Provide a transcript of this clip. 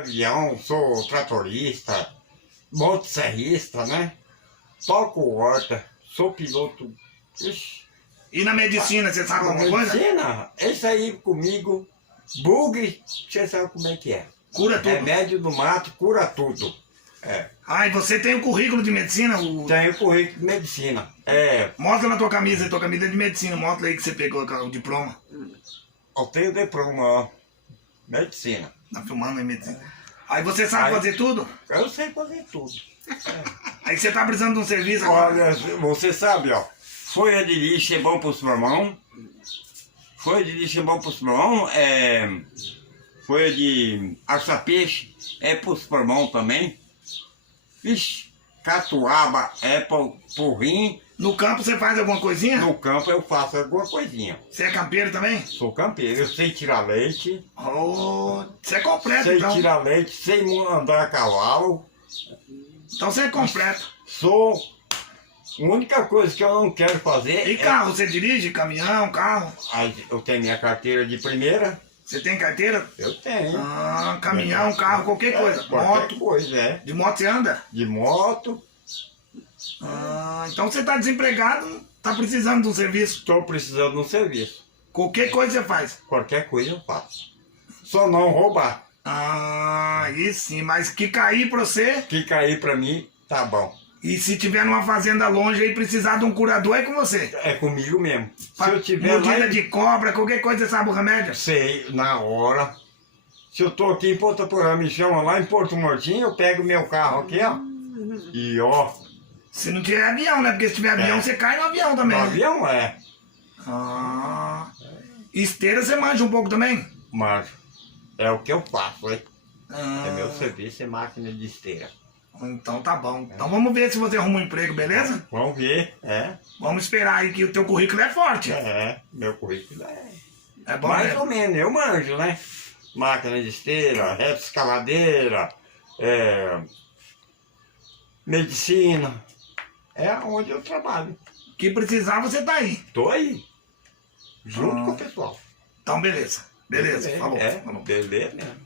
Avião, sou tratorista, motosserrista, né? Toco horta, sou piloto. Ixi, E na medicina, você sabe na alguma coisa? medicina, esse aí comigo, bug, você sabe como é que é. Cura tudo. Remédio do mato, cura tudo. É. Ah, e você tem o currículo de medicina? Tenho currículo de medicina. Mostra na tua camisa é de medicina, mostra aí que você pegou o diploma. Eu tenho diploma, ó. Medicina. Tá filmando aí medicina. Aí você sabe fazer tudo? Eu sei fazer tudo. Aí você tá precisando de um serviço agora? Olha, você sabe, ó. Folha de lixo é bom pros pulmão. Folha de lixo é bom pros pulmão. Folha de aça-peixe é pros pulmão também. Vixe, catuaba é pro rim. No campo você faz alguma coisinha? No campo eu faço alguma coisinha. Você é campeiro também? Sou campeiro, eu sei tirar leite. Oh, você é completo Sei então. tirar leite, sei andar a cavalo. Então você é completo. Sou. A única coisa que eu não quero fazer E carro, você dirige? Caminhão, carro? Eu tenho minha carteira de primeira. Você tem carteira? Eu tenho. Ah, caminhão, carro, qualquer coisa. Qualquer Moto. coisa, é. De moto você anda? De moto. Ah, então você tá desempregado, tá precisando de um serviço. Estou precisando de um serviço. Qualquer coisa você faz. Qualquer coisa eu faço. Só não roubar. Ah, aí sim, mas que cair pra você, Que cair pra mim, tá bom. e se tiver numa fazenda longe aí precisar de um curador, é com você. É comigo mesmo. Se eu tiver Mordida lá, de cobra, qualquer coisa, você sabe o remédio? sei, na hora. Se eu tô aqui em Porto Porã, me chamam lá em Porto Mortinho, eu pego meu carro aqui, ó. E ó, Se não tiver avião, né? Porque se tiver avião, você cai no avião no também. avião é. Ah, esteira você manja um pouco também? Mas é o que eu faço, hein? Ah, É meu serviço, é máquina de esteira. então tá bom. Então vamos ver se você arruma um emprego, beleza? Vamos ver, Vamos esperar aí que o teu currículo é forte. meu currículo é. É bom Mais mesmo. ou menos, eu manjo, né? Máquina de esteira, reta escavadeira, medicina. É onde eu trabalho. Que precisar, você tá aí. Tô aí, junto com o pessoal. Então beleza. Beleza, falou. Beleza mesmo.